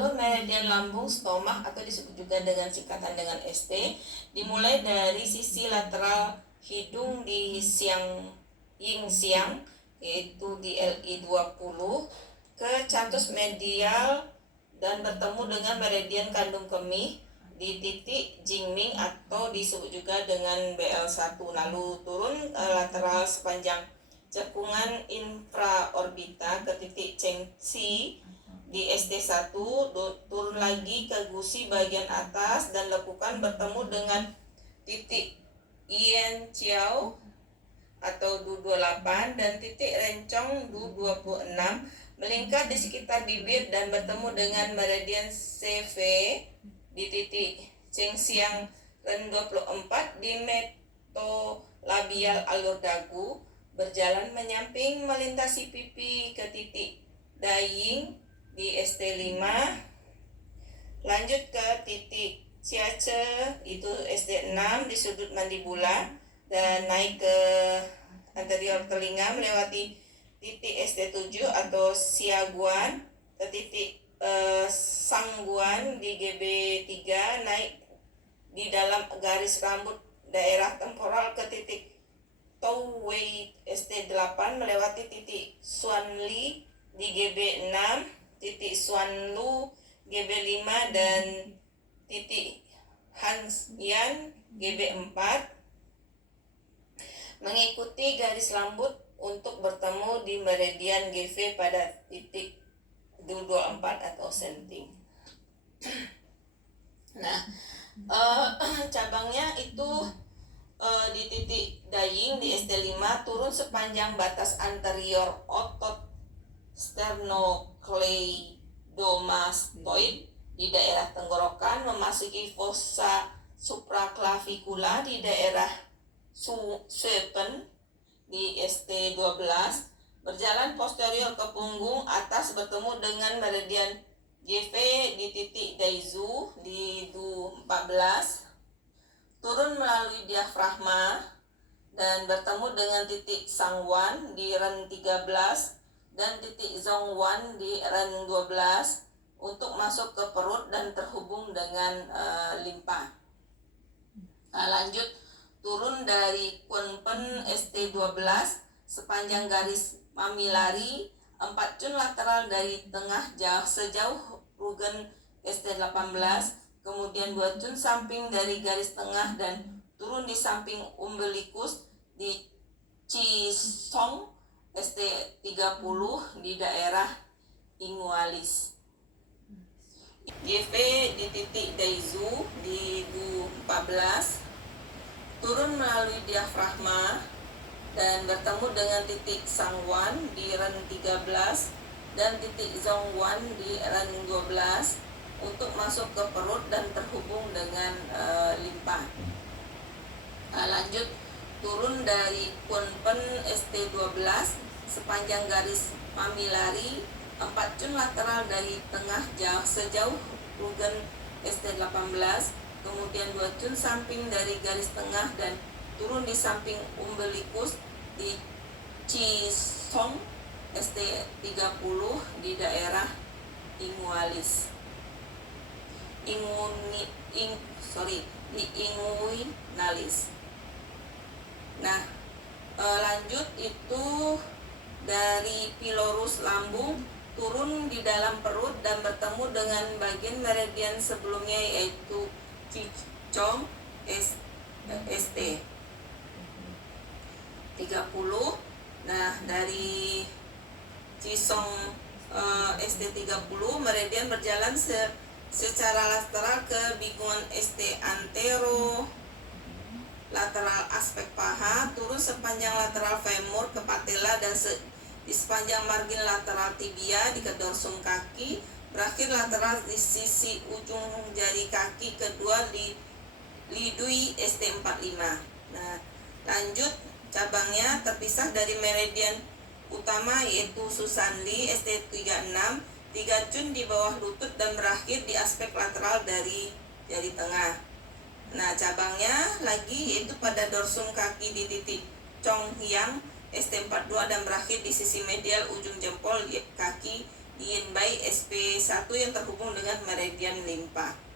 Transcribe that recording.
alur meridian lambung stomak atau disebut juga dengan singkatan dengan ST dimulai dari sisi lateral hidung di yin xiang yaitu di LI 20 ke cantus medial dan bertemu dengan meridian kandung kemih di titik Jingming atau disebut juga dengan BL1, lalu turun lateral sepanjang cekungan infraorbita ke titik Chengxi di ST1, turun lagi ke gusi bagian atas dan lekukan bertemu dengan titik Yen Chiao atau Du28 dan titik Rencong Du26, melingkar di sekitar bibir dan bertemu dengan meridian CV di titik Chengxiang Ren 24 di metolabial alur dagu, berjalan menyamping melintasi pipi ke titik Daying di ST5, lanjut ke titik Chiace itu ST6 di sudut mandibula dan naik ke anterior telinga melewati titik ST7 atau Siaguan ke titik Sangguan di GB3, naik di dalam garis rambut daerah temporal ke titik Towei ST8 melewati titik Xuanli di GB6, titik Xuanlu GB5 dan titik Hanyan GB4, mengikuti garis rambut untuk bertemu di meridian GV pada titik Du24 atau senting. Nah, cabangnya itu di titik Daying di ST5 turun sepanjang batas anterior otot sternocleidomastoid di daerah tenggorokan, memasuki fossa supraclavicular di daerah Suepen di ST12, berjalan posterior ke punggung atas bertemu dengan meridian GV di titik Daizu di Du14, turun melalui diafragma dan bertemu dengan titik Sangwan di Ren 13 dan titik Zhongwan di Ren 12 untuk masuk ke perut dan terhubung dengan limpa. Lanjut turun dari Kunpen ST12 sepanjang garis mamilari 4 cun lateral dari tengah sejauh Rugen ST18, kemudian 2 cun samping dari garis tengah dan turun di samping umbilikus di Chisong ST30 di daerah Ingualis. GV di titik Daizu di Du14, turun melalui diafragma dan bertemu dengan titik Sangwan di Ren 13 dan titik Zhongwan di Ren 12 untuk masuk ke perut dan terhubung dengan limpa. Lanjut turun dari Kunpen ST12 sepanjang garis mamilari 4 cun lateral dari tengah sejauh Rugen ST18, kemudian 2 cun samping dari garis tengah dan turun di samping umbilikus di Chisong ST30 di daerah Ingualis. Di Inguinalis. Nah, lanjut itu dari pilorus lambung turun di dalam perut dan bertemu dengan bagian meridian sebelumnya yaitu Cicong ST 30. Nah, dari Cisong ST 30 meridian berjalan secara lateral ke bigungan ST antero lateral aspek paha, turun sepanjang lateral femur ke patella dan di sepanjang margin lateral tibia di dorsum kaki, berakhir lateral di sisi ujung jari kaki kedua di lidui ST45. Nah, lanjut cabangnya terpisah dari meridian utama yaitu Susanli ST36, 3 cun di bawah lutut dan berakhir di aspek lateral dari jari tengah. Nah, cabangnya lagi yaitu pada dorsum kaki di titik Chonghyang ST42 dan berakhir di sisi medial ujung jempol kaki yin by SP1 yang terhubung dengan meridian limpa.